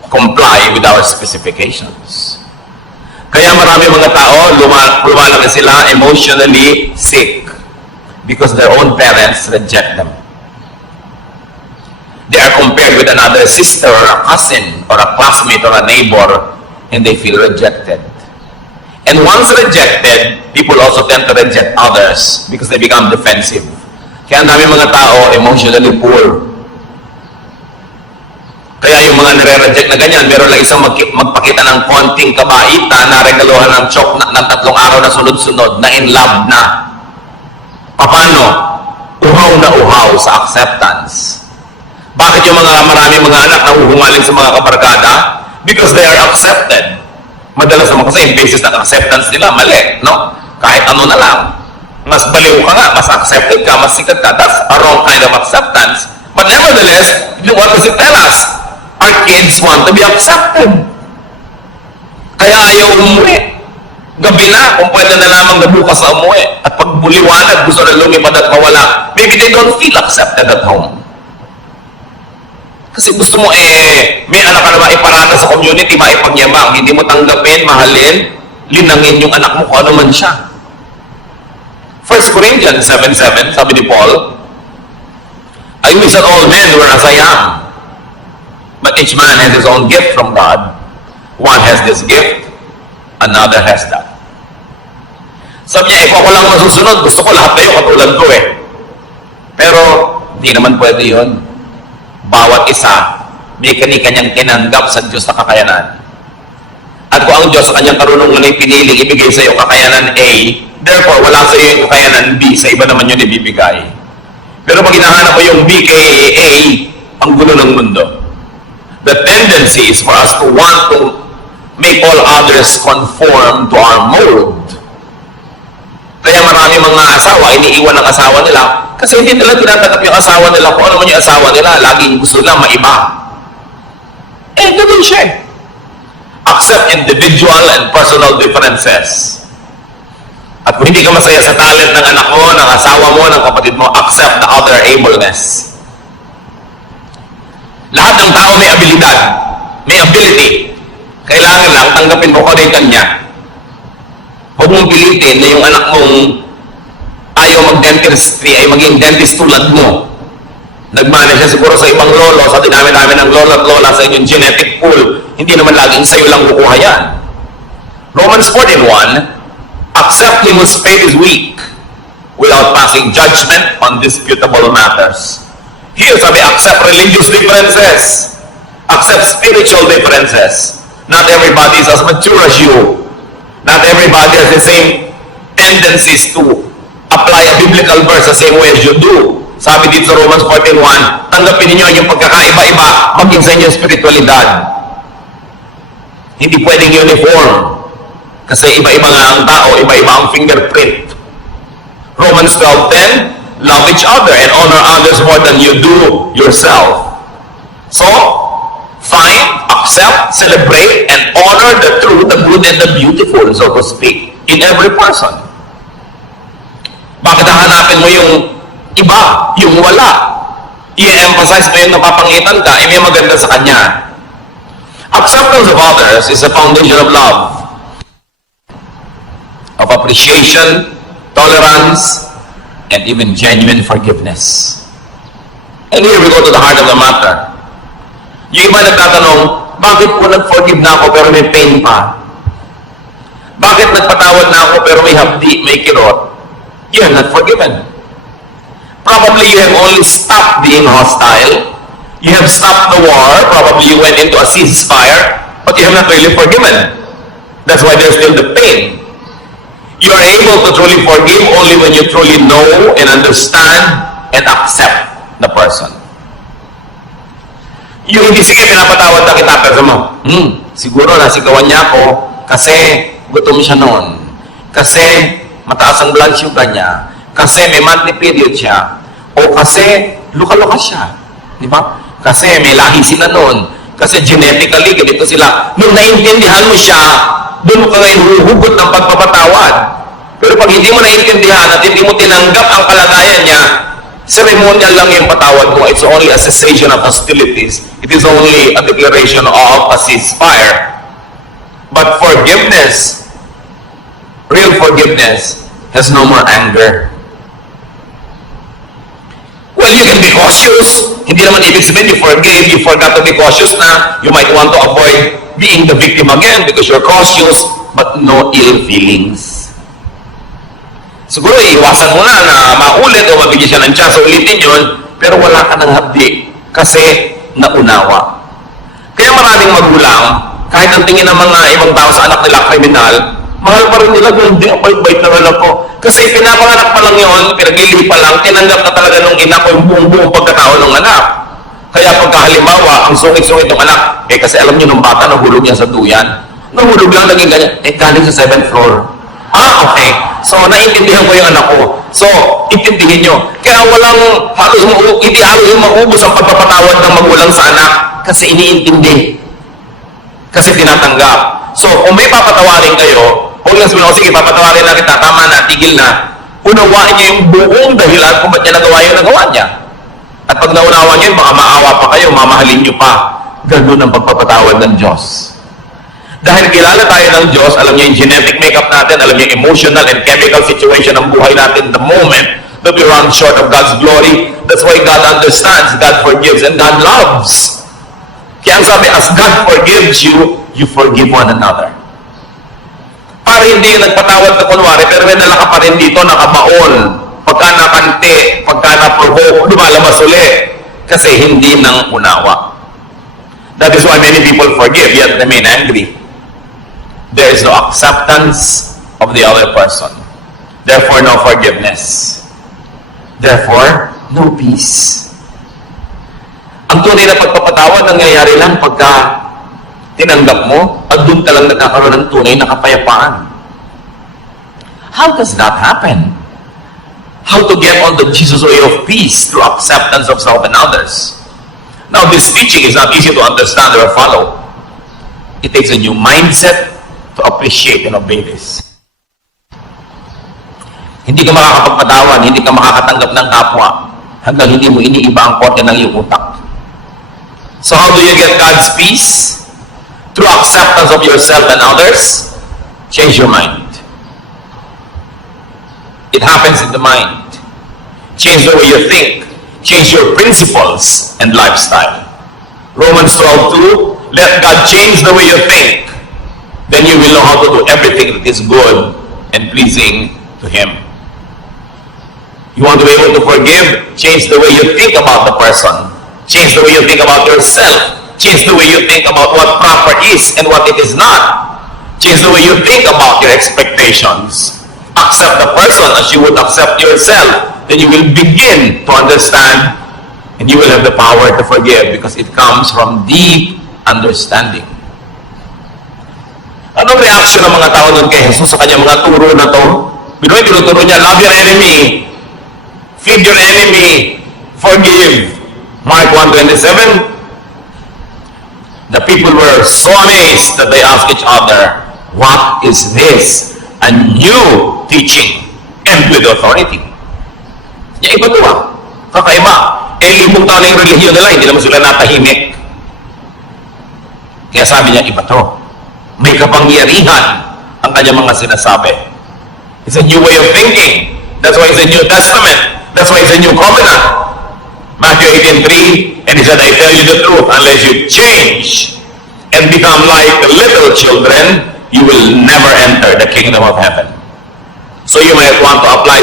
comply with our specifications. Kaya marami mga tao, lumalaki sila emotionally sick because their own parents reject them. They are compared with another sister or a cousin or a classmate or a neighbor and they feel rejected. And once rejected, people also tend to reject others because they become defensive. Kaya ang dami mga tao emotionally poor. Kaya yung mga nire-reject na ganyan, meron lang isang magpakita ng konting kabaitan na regaluhan ng chok ng 3 araw na sunod-sunod na in love na. Paano? Uhaw na uhaw sa acceptance. Bakit yung marami mga anak na uhumaling sa mga kabarkada? Because they are accepted. Madalas naman kasi yung basis ng acceptance nila, mali, no? Kahit ano na lang. Mas baliw ka nga, mas accepted ka, mas sikat ka. That's a wrong kind of acceptance. But nevertheless, what does it tell us? Our kids want to be accepted. Kaya ayaw umuwi. Gabi na, kung pwede na lamang na bukas na umuwi. At pag buliwanag, gusto na lumipad at mawala. Maybe they don't feel accepted at home. Kasi gusto mo may anak ka na maiparata sa community, maipagyabang, hindi mo tanggapin, mahalin, linangin yung anak mo kung ano man siya. 1 Corinthians 7:7, sabi ni Paul, I wish that all men were as I am, but each man has his own gift from God. One has this gift, another has that. Sabi niya, ikaw ko lang masusunod, gusto ko lahat kayo katulad ko eh. Pero, hindi naman pwede yun. Bawat isa, may kani-kanyang tinanggap sa Diyos na kakayanan. At kung ang Diyos sa kanyang karunungan ay piniling ibigay sa iyo kakayanan A, therefore, wala sa iyo yung kakayanan B, sa iba naman yun ibibigay. Pero pag hinahanap mo yung B kay A, ang gulo ng mundo. The tendency is for us to want to make all others conform to our mold. Kaya marami mga asawa, iniiwan ng asawa nila kasi hindi nila tinatanggap yung asawa nila kung ano man yung asawa nila, laging gusto lang maiba. Ganun siya. Accept individual and personal differences. At kung hindi ka masaya sa talent ng anak mo, ng asawa mo, ng kapatid mo, accept the other ableness. Lahat ng tao may abilidad, may ability. Kailangan lang tanggapin mo kung ano yung kanya. Huwag mong pilitin na yung anak mong ayaw mag-dentistry ay maging dentist tulad mo. Nagmana siya siguro sa ibang lolo, sa dinami-dami ng lolo at lola sa inyong genetic pool. Hindi naman laging sa'yo lang kukuha yan. Romans 14:1, accept him whose faith is weak, without without passing judgment on disputable matters. Here, sabi, accept religious differences. Accept spiritual differences. Not everybody is as mature as you. Not everybody has the same tendencies to apply a biblical verse the same way as you do. Sabi dito sa Romans 14:1, tanggapin niyo yung pagkakaiba-iba maging sa inyong spiritualidad. Hindi pwedeng uniform. Kasi iba-iba nga ang tao, iba-iba ang fingerprint. Romans 12:10, love each other and honor others more than you do yourself. So, find, accept, celebrate, and honor the true, the good, and the beautiful, so to speak, in every person. Bakit hahanapin mo yung iba, yung wala? I-emphasize mo yung napapangitan ka, may maganda sa kanya. Acceptance of others is the foundation of love, of appreciation, tolerance, and even genuine forgiveness. And here we go to the heart of the matter. Yung iba nagtatanong, bakit po nag-forgive na ako pero may pain pa? Bakit nagpatawad na ako pero may hapdi, may kirot? You have not forgiven. Probably you have only stopped being hostile. You have stopped the war. Probably you went into a ceasefire, but you have not really forgiven. That's why there's still the pain. You are able to truly forgive only when you truly know and understand and accept the person. Yung hindi, sige, pinapatawad na kita, pero mo, siguro nasigawan niya ako kasi gutom siya noon. Kasi mataas ang blood sugar niya. Kasi may monthly period siya. O kasi luka-luka siya. Di ba? Kasi may lahi sila noon. Kasi genetically, ganito sila. Nung naintindihan mo siya, doon ka ngayon huhugot ng pagpapatawad. Pero pag hindi mo naintindihan at hindi mo tinanggap ang kalagayan niya, ceremonial lang yung patawad mo. It's only a cessation of hostilities. It is only a declaration of a ceasefire. But forgiveness, real forgiveness, has no more anger. Well, you can be cautious. Hindi naman ibig sabihin you forgave, you forgot to be cautious na you might want to avoid being the victim again because you're cautious, but no ill feelings. Siguro iwasan mo na maulit o mabigyan siya ng chance ulitin yun, pero wala ka ng hapdi kasi naunawa. Kaya maraming magulang, kahit ang tingin ng mga ibang tao sa anak nila kriminal, mahal pa rin nila, hindi ako bait na wala ko. Kasi pinapanganak pa lang yun, pinagili pa lang, tinanggap na talaga nung ina ko yung buong pagkatao ng anak. Kaya pagkahalimbawa, ang sungit-sungit ng anak, kasi alam niyo nung bata, nahulog niya sa duyan. Nahulog lang, naging ganyan, galing sa 7th floor. Okay. So, naiintindihan ko yung anak ko. So, intindihin nyo. Kaya walang, hindi halos yung maubos ang pagpapatawad ng magulang sa anak kasi iniintindi. Kasi tinatanggap. So, kung may papatawarin kayo, huwag lang sabihin, sige, papatawarin na kita, tama na, tigil na. Unawain niyo yung buong dahilan kung ba't niya nagawa yung nagawa niya. At pag naunawa niyo, baka maawa pa kayo, mamahalin niyo pa. Ganun ang pagpapatawad ng Diyos. Dahil kilala tayo ng Diyos, alam niyo yung genetic makeup natin, alam niyo yung emotional and chemical situation ng buhay natin the moment that we run short of God's glory. That's why God understands, God forgives, and God loves. Kaya ang sabi, as God forgives you, you forgive one another. Para hindi yung nagpatawad ka kunwari, pero may dala ka pa rin dito, nakabaon. Pagka nakante, pagka naprovoke, lumalabas ulit. Kasi hindi nang unawa. That is why many people forgive, yet remain angry. There is no acceptance of the other person. Therefore, no forgiveness. Therefore, no peace. Ang tunay na pagpapatawad nangyayari lang pagka tinanggap mo at doon ka lang nagkakaroon ng tunay na kapayapaan. How does that happen? How to get on the Jesus way of peace through acceptance of self and others? Now, this teaching is not easy to understand or follow. It takes a new mindset to appreciate and obey this. Hindi ka makakapagpatawan, hindi ka makakatanggap ng kapwa hanggang hindi mo iniiba ang korte ng iyong utak. So how do you get God's peace? Through acceptance of yourself and others. Change your mind. It happens in the mind. Change the way you think. Change your principles and lifestyle. Romans 12:2, let God change the way you think. Then you will know how to do everything that is good and pleasing to Him. You want to be able to forgive? Change the way you think about the person. Change the way you think about yourself. Change the way you think about what proper is and what it is not. Change the way you think about your expectations. Accept the person as you would accept yourself. Then you will begin to understand and you will have the power to forgive because it comes from deep understanding. Anong reaction ng mga tao doon kay Jesus sa kanyang mga turo na to? Binoy, tinuturo niya, love your enemy, feed your enemy, forgive. Mark 1:27. The people were so amazed that they asked each other, what is this? A new teaching and with authority. Yung iba to kakaiba. Limang taon na yung relihiyon nila, hindi naman sila natahimik. Kaya sabi niya, iba to. May kapangyarihan ang kanyang mga sinasabi. It's a new way of thinking. That's why it's a New Testament. That's why it's a new covenant. Matthew 18:3, and he said, I tell you the truth, unless you change and become like little children, you will never enter the kingdom of heaven. So you might want to apply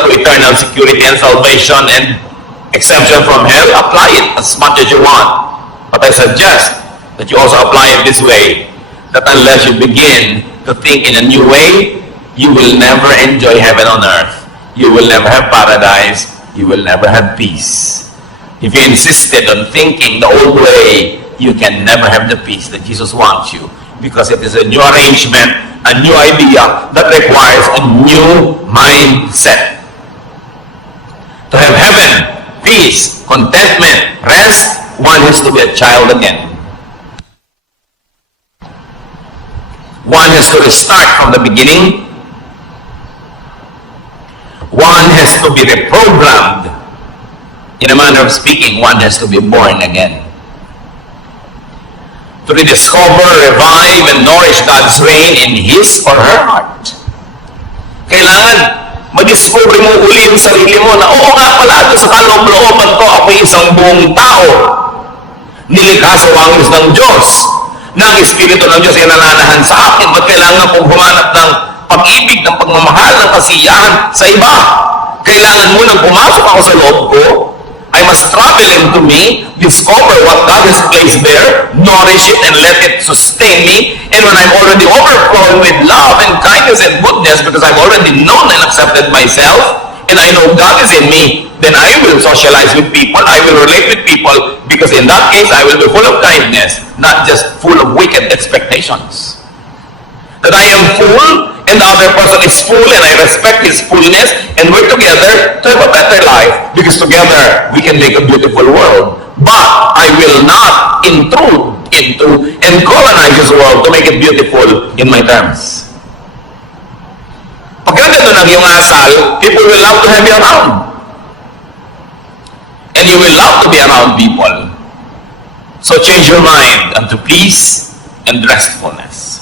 to eternal security and salvation and exemption from hell, apply it as much as you want. But I suggest that you also apply it this way, that unless you begin to think in a new way, you will never enjoy heaven on earth. You will never have paradise. You will never have peace. If you insisted on thinking the old way, you can never have the peace that Jesus wants you, because it is a new arrangement, a new idea that requires a new mindset. To have heaven, peace, contentment, rest, one has to be a child again. One has to restart from the beginning. One has to be reprogrammed. In a manner of speaking, one has to be born again. To rediscover, revive, and nourish God's reign in his or her heart. Kailangan madiscover mo uli yung sarili mo na, oo nga pala, sa kaloob-looban ko, ako'y isang buong tao. Nilikha sa wangis ng Diyos. Na ang Espiritu ng Diyos ay nananahan sa akin. Ba't kailangan kong humanap ng pag-ibig, ng pagmamahal, ng kasiyahan sa iba? Kailangan mo nang pumasok ako sa loob ko, I must travel into me, discover what God has placed there, nourish it, and let it sustain me. And when I'm already overflowing with love and kindness and goodness, because I've already known and accepted myself, and I know God is in me, then I will socialize with people, I will relate with people, because in that case, I will be full of kindness, not just full of wicked expectations. That I am full, and the other person is full, and I respect his fullness, and we're together to have a better life, because together we can make a beautiful world. But I will not intrude into and colonize this world to make it beautiful in my terms. Pag ganito ng iyong asal, people will love to have you around. And you will love to be around people. So change your mind unto peace and restfulness.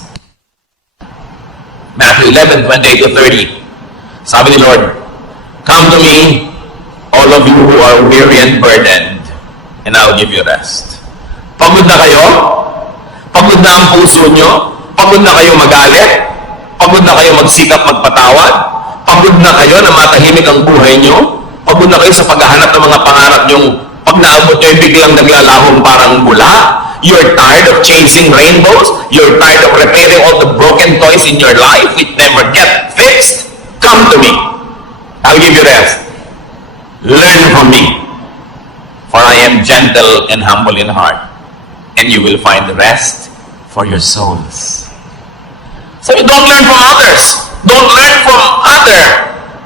Matthew 11:28 to 30. Sabi ni Lord, "Come to me, all of you who are weary and burdened, and I'll give you rest." Pagod na kayo? Pagod na ang puso nyo? Pagod na kayo magalit? Pagod na kayo magsikap magpatawad? Pagod na kayo na matahimik ang buhay nyo? Pagod na kayo sa paghahanap ng mga pangarap nyong pag naabot nyo biglang naglalahong parang bula? You're tired of chasing rainbows? You're tired of repairing all the broken toys in your life which never get fixed? Come to me. I'll give you rest. Learn from me. For I am gentle and humble in heart, and you will find rest for your souls. So you don't learn from others. Don't learn from other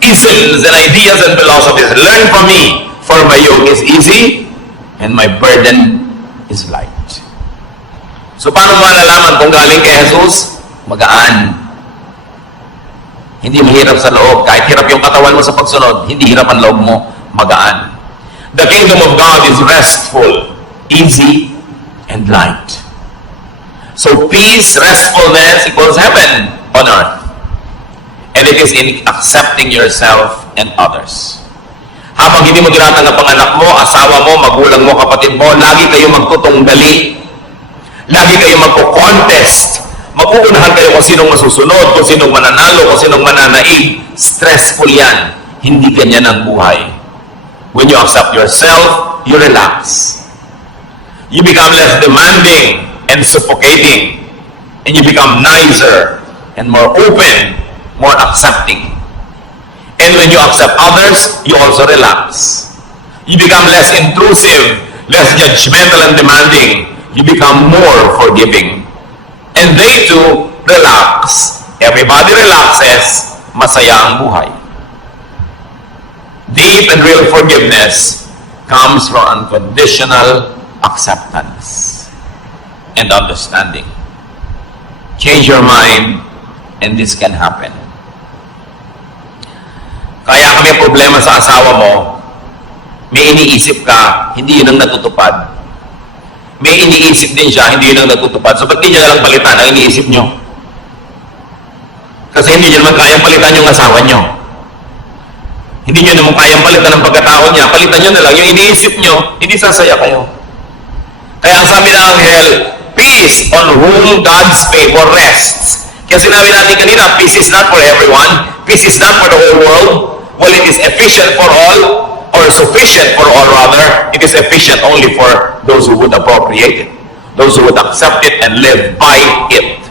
isms and ideas and philosophies. Learn from me, for my yoke is easy and my burden is light. So paano malalaman kung galing kay Jesus? Magaan. Hindi mahirap sa loob. Kahit hirap yung katawan mo sa pagsunod, hindi hirap ang loob mo. Magaan. The kingdom of God is restful, easy, and light. So peace, restfulness equals heaven on earth. And it is in accepting yourself and others. Habang hindi mo tinatanggap ang anak mo, asawa mo, magulang mo, kapatid mo, lagi kayo magtutunggali. Lagi kayo magko-contest. Mag-uunahan kayo kung sinong masusunod, kung sinong mananalo, kung sinong mananaig. Stressful yan. Hindi ganyan ang buhay. When you accept yourself, you relax. You become less demanding and suffocating. And you become nicer and more open, more accepting. And when you accept others, you also relax. You become less intrusive, less judgmental and demanding. You become more forgiving. And they too relax. Everybody relaxes. Masaya ang buhay. Deep and real forgiveness comes from unconditional acceptance and understanding. Change your mind and this can happen. Kaya kami problema sa asawa mo, may iniisip ka, hindi yun ang natutupad. May iniisip din siya, hindi yun ang natutupad. So, ba't di niya lang palitan ang iniisip nyo? Kasi hindi niya naman kayang palitan yung asawa nyo. Hindi niyo naman kayang palitan ng pagkatao niya. Palitan nyo na lang yung iniisip nyo, hindi sasaya kayo. Kaya ang sabi ng anghel, peace on whom God's favor rests. Kaya sinabi natin kanina, peace is not for everyone. Peace is not for the whole world. Well, it is efficient for all, or sufficient for all rather. It is efficient only for those who would appropriate it, those who would accept it and live by it.